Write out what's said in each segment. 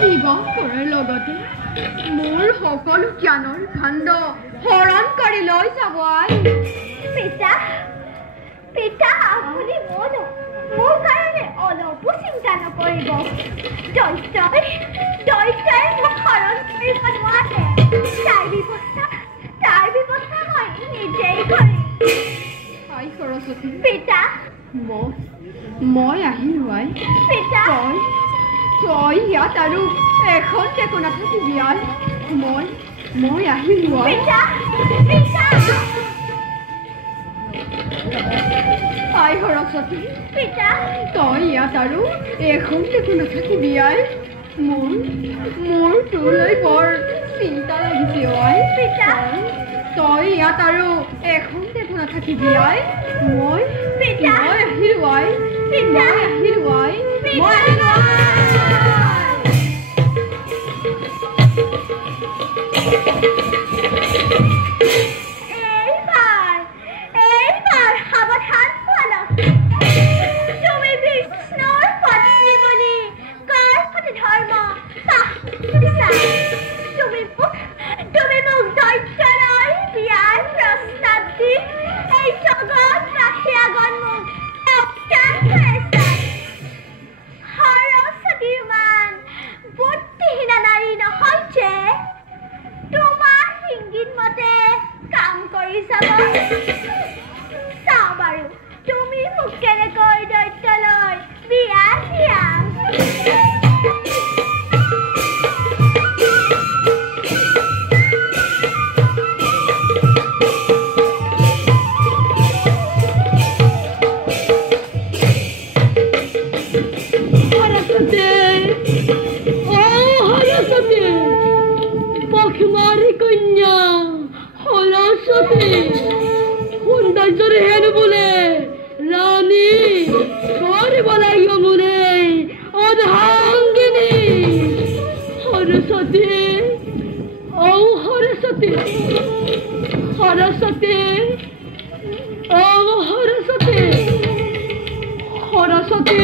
বিবাহ কৰাৰ লগতে মোৰ সকলো জ্ঞানৰ খণ্ড হৰণ কৰি লৈ যাব আই। পিতা পিতা আপুনি মোৰ কাৰণে অলপো চিন্তা নকৰিব। দৈত্যই মোক হৰণ কৰিব নোৱাৰে। তাৰ ব্যৱস্থা মই নিজেই কৰিম। আই সৰস্বতী পিতা মই আহিলো আই। পিতা তই ইয়াত আৰু এখনতে নাথাকিবি আই। মই আহিলো আই। আই সৰস্বতী পিতা তই ইয়াত আৰু এখনতে নাথাকিবি আই। মোৰ তোলৈ বৰ চিন্তা লাগিছে আই। পিতা তই ইয়াত আৰু এখনতে নাথাকিবি আই। মই আহিলো আই। মই আহিলো আই। এইবাৰ সাৱধান হোৱা। তুমি বিষ্ণুৰ পত্নী বুলি কাৰ প্ৰতি ধৰ্ম তুমি মোক দৈত্যলৈ বিয়াৰ প্ৰস্তাৱ দি এই জগত ৰাখি আগত মোক সৰস্বতী ইমান বুদ্ধিহীনা নাৰী নহয় যে তোমাৰ ইংগিত মতে কাম কৰি যাব। চাওঁ বাৰু তুমি মোক কেনেকৈ দৈত্যলৈ বিয়া দিয়া। সৌন্দৰ্যৰে হেনো বোলে ৰাণী কৰিব লাগিব বোলে অৰ্ধাংগিনী সৰস্বতী। সৰস্বতী সৰস্বতী সৰস্বতী সৰস্বতী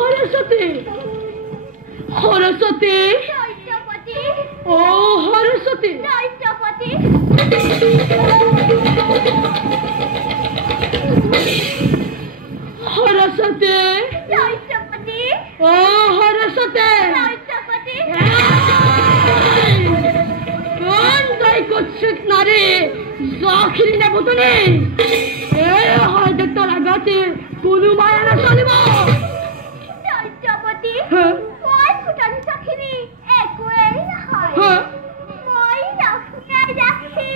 সৰস্বতী সৰস্বতী সৰস্বতী দৈত্যপতি সৰস্বতী দৈত্যপতি সৰস্বতী দৈত্যপতি কোন তাই কুৎসিত নাৰী যখিনি নেবতনে হয়তো তাৰ আগাতে কোনো মায়া না চলিব। দৈত্যপতি মই ফুটনি চখিনি একোৱেই নহয়। মই লক্ষ্মীয়ে ৰাখি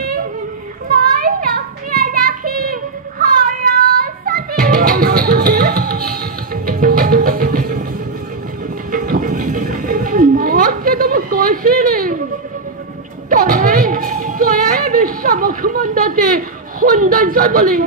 সৰস্বতী। মাকে তুমি কৈছিলি তই বিশ্ব মুখমণ্ডতে সৌন্দৰ্য বুলি।